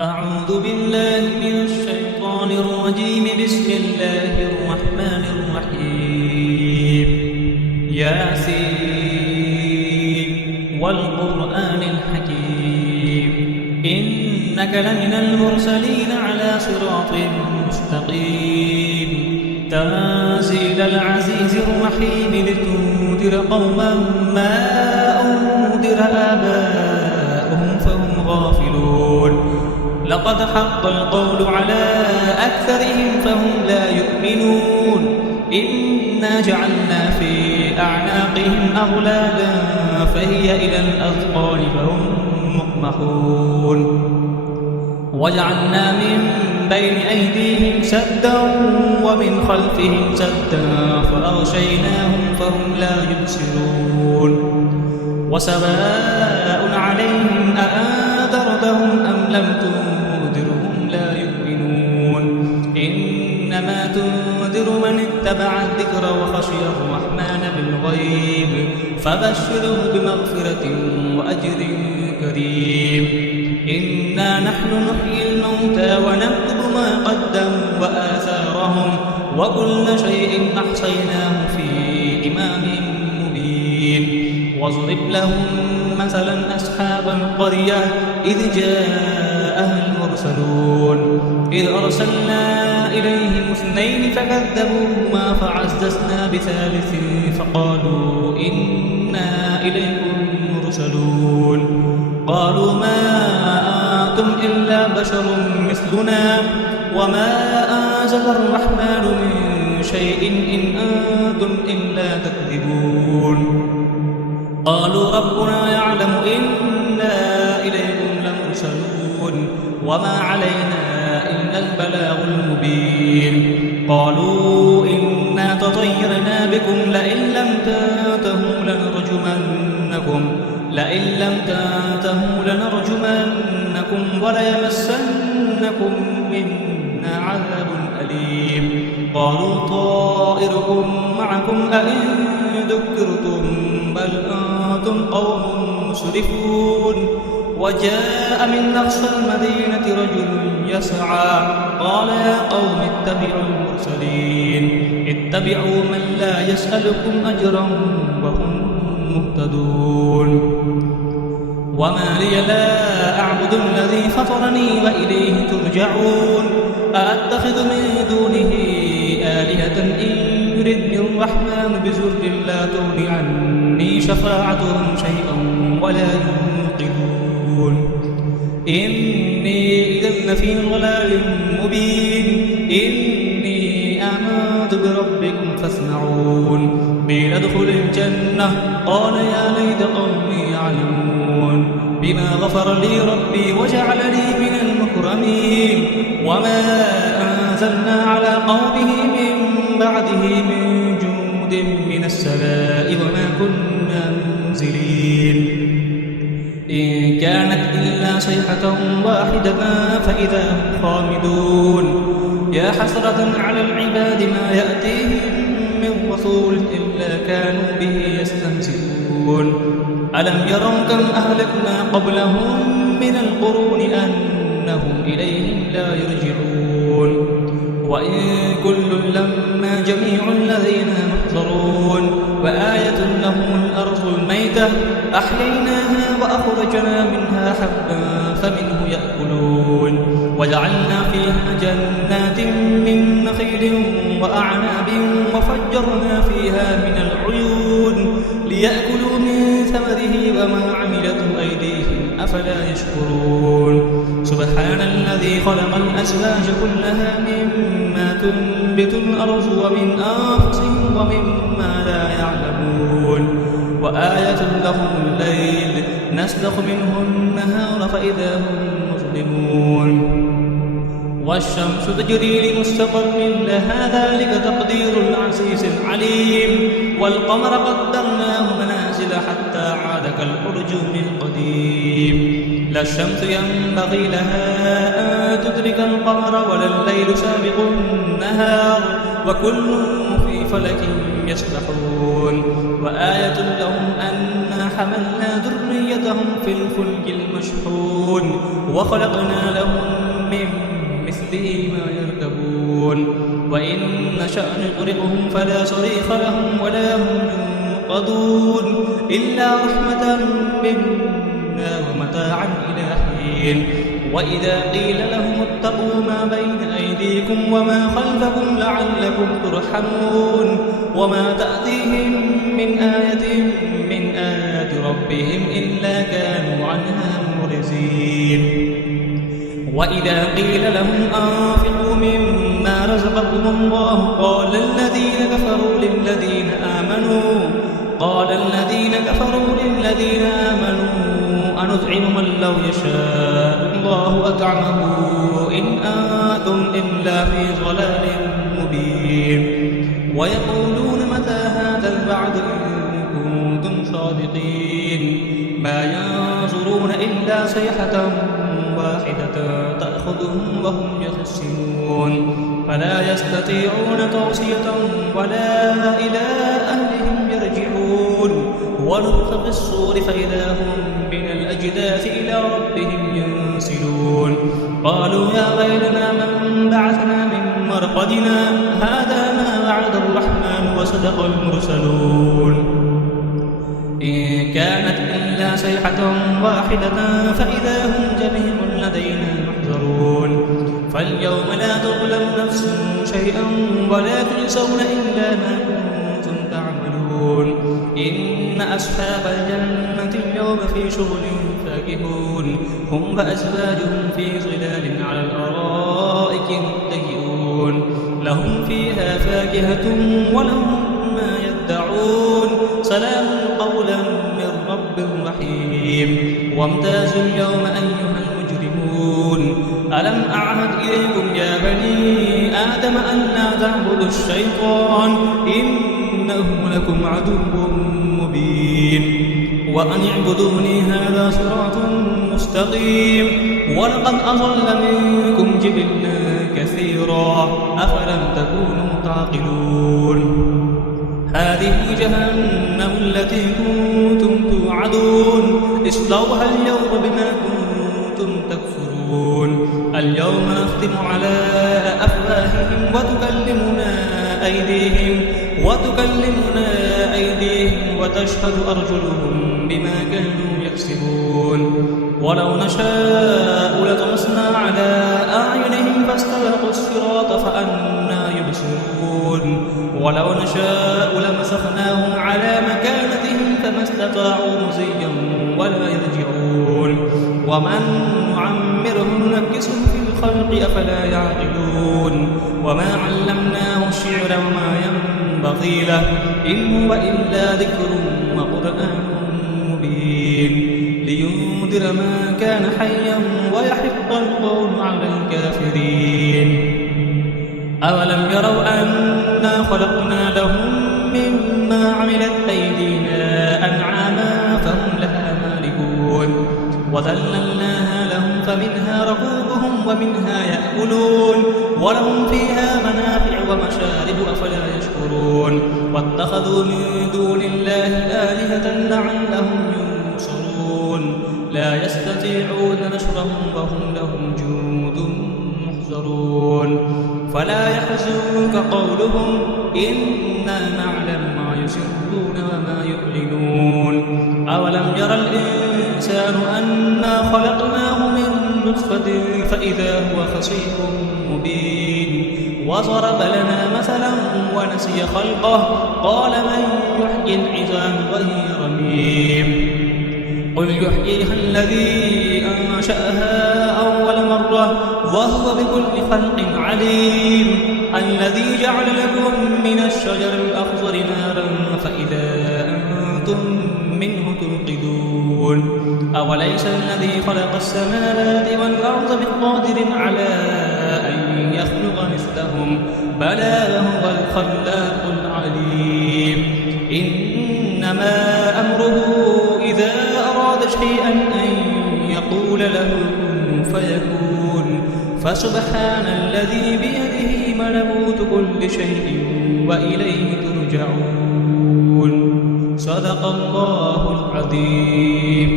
أعوذ بالله من الشيطان الرجيم. بسم الله الرحمن الرحيم. ياسين والقرآن الحكيم إنك لمن المرسلين على صراط مستقيم تنزيل العزيز الرحيم لتنذر قوما ما أنذر آباؤهم فهم غافلون. لقد حق القول على أكثرهم فهم لا يؤمنون. إنا جعلنا في أعناقهم أغلالا فهي إلى الأذقان فهم مقمحون. وجعلنا من بين أيديهم سدا ومن خلفهم سدا فأغشيناهم فهم لا يبصرون. وسواء عليهم أأنذرتهم أم لم تنذرهم لا يؤمنون. إنما تنذر من اتبع الذكر وخشي الرحمن بالغيب فبشره بمغفرة وأجر كريم. إنا نحن نحيي الموتى ونكتب ما قدموا وآثارهم وكل شيء أحصيناه في إمام مبين. واضرب لهم مثلا أصحاب القرية إذ جاءها المرسلون إذ أرسلنا إليهم اثنين فكذبوهما فعززنا بثالث فقالوا إنا إليكم مرسلون. قالوا ما أنتم إلا بشر مثلنا وما أنزل الرحمن من شيء إن أنتم إلا تكذبون. قالوا ربنا يعلم إنا إليكم لمرسلون وما علينا إلا البلاغ المبين. قالوا إنا تطيرنا بكم لئن لم تنتهوا لنرجمنكم وليمسنكم منا عذاب أليم. قالوا طائركم معكم أئن ذكرتم بل أنتم قوم مسرفون. وجاء من أقصى المدينة رجل يسعى قال يا قوم اتبعوا المرسلين اتبعوا من لا يسألكم أجرا وهم مهتدون. وما لي لا أعبد الذي فطرني وإليه ترجعون. أأتخذ من دونه آلهة إن يردني الرحمن بضر لا تغن عني شفاعتهم شيئا ولا ينقذون. إني إذا لفي ضلال مبين. إني آمنت بربكم فاسمعون. قيل ادخل الجنة قال يا ليت قومي يعلمون بما غفر لي ربي وجعلني من المكرمين. وما أنزلنا على قومه من بعده من جند من السماء وما كنا منزلين. إن كانت إلا صيحة واحدة فإذا هم خامدون. يا حسرة على العباد ما يأتيهم من رسول إلا كانوا به يستهزئون. ألم يروا كم أهلكنا قبلهم من القرون أنهم إليهم لا يرجعون. وإن كل لما جميع الذين محضرون. وآية لهم الأرض الميتة أحييناها وأخرجنا منها حبا فمنه يأكلون. وجعلنا فيها جنات من نخيل وأعناب وفجرنا فيها من العيون ليأكلوا من ثمره وما عملته أيديهم أفلا يشكرون. سبحان الذي خلق الأزواج كلها مما تنبت الأرض ومن أنفسهم ومما لا يعلمون. وآية لهم الليل نسلخ منه النهار فإذا هم مظلمون. والشمس تجري لمستقر لها ذلك تقدير العزيز العليم. والقمر قدرناه منازل حتى عاد كالأرجون القديم. لا الشمس ينبغي لها أن تدرك القمر ولا الليل سابق النهار وكل في فلك يسبحون. وآية لهم أنا حملنا ذريتهم في الفلك المشحون وخلقنا لهم تغرقهم فلا صريخ لهم ولا هم ينقذون إلا رحمة منا ومتاعا إلى حين. وإذا قيل لهم اتقوا ما بين أيديكم وما خلفكم لعلكم ترحمون وما تأتيهم من آية من آيات ربهم إلا كانوا عنها معرضين. وإذا قيل لهم أنفقوا مما رزقكم الله قال الذين كفروا للذين آمنوا أنطعم من لو يشاء الله أطعمه إن أنتم إلا في ضلال مبين. ويقولون متى هذا الوعد إن كنتم صادقين ما ينظرون إلا صيحة واحدة تأخذهم وهم يخسرون فلا يستطيعون توصية ولا إلى أهلهم يرجعون. ونفخ في الصور فإذا هم من الأجداث إلى ربهم ينسلون قالوا يا ويلنا من بعثنا من مرقدنا هذا ما وعد الرحمن وصدق المرسلون إن كانت إلا صيحة واحدة فإذا هم جميع لدينا محضرون. فاليوم لا تظلم نفس شيئا ولا تجزون إلا ما كنتم تعملون. إن أصحاب الجنة اليوم في شغل فاكهون هم وأزواجهم في ظلال على الأرائك متكئون لهم فيها فاكهة ولهم ما يدعون سلام قولا من رب رحيم. وامتازوا اليوم أيها المجرمون ألم أعهد إليكم يا بني آدم أن لا تعبدوا الشيطان إنه لكم عدو مبين. وأن اعبدوني هذا صراط مستقيم. ولقد أضل منكم جبلا كثيرا أفلم تكونوا تعقلون. هذه جهنم التي كنتم توعدون اصلوها اليوم بما كنتم تكفرون. اليوم نختم على أفواههم وتكلمنا أيديهم وتشهد أرجلهم بما كانوا يكسبون. ولو نشاء لطمسنا على أعينهم فاستبقوا الصراط فأنى يبصرون. ولو نشاء لمسخناهم على مكانتهم فما استطاعوا مزيا ولا يرجعون. ومن نعمره ننكسه في الخلق أفلا يعقلون. وما علمناه الشعر وما ينبغي له إن هو إلا ذكر وقرآن مبين لينذر ما كان حيا ويحق القول على الكافرين. أولم يروا أنا خلقنا لهم مما عملت أيدينا أنعاما فهم لها مالكون وذللناها لهم فمنها ركوبهم ومنها يأكلون ولهم فيها منافع ومشارب أفلا يشكرون. واتخذوا من دون الله آلهة لعلهم ينصرون لا يستطيعون نصرهم وهم لهم جند محضرون. فلا يحزنك قولهم إنا نعلم ما يسرون وما يعلنون. أولم يرى الإنسان أنا خلقناه من نطفة فإذا هو خصيم مبين. وضرب لنا مثلا ونسي خلقه قال من يحيي العظام وهي رميم. قل يحييها الذي أنشأها أول مرة وهو بكل خلق عليم. الذي جعل لكم من الشجر الأخضر نارا فإذا أنتم منه توقدون. أوليس الذي خلق السماوات والأرض بقادر على أن يخلق مثلهم بلى وهو الخلاق العليم. إنما أمره إذا أراد شيئا أن يقول له كن فيكون. فسبحان الذي بيده ملكوت كل شيء وإليه ترجعون. صدق الله العظيم.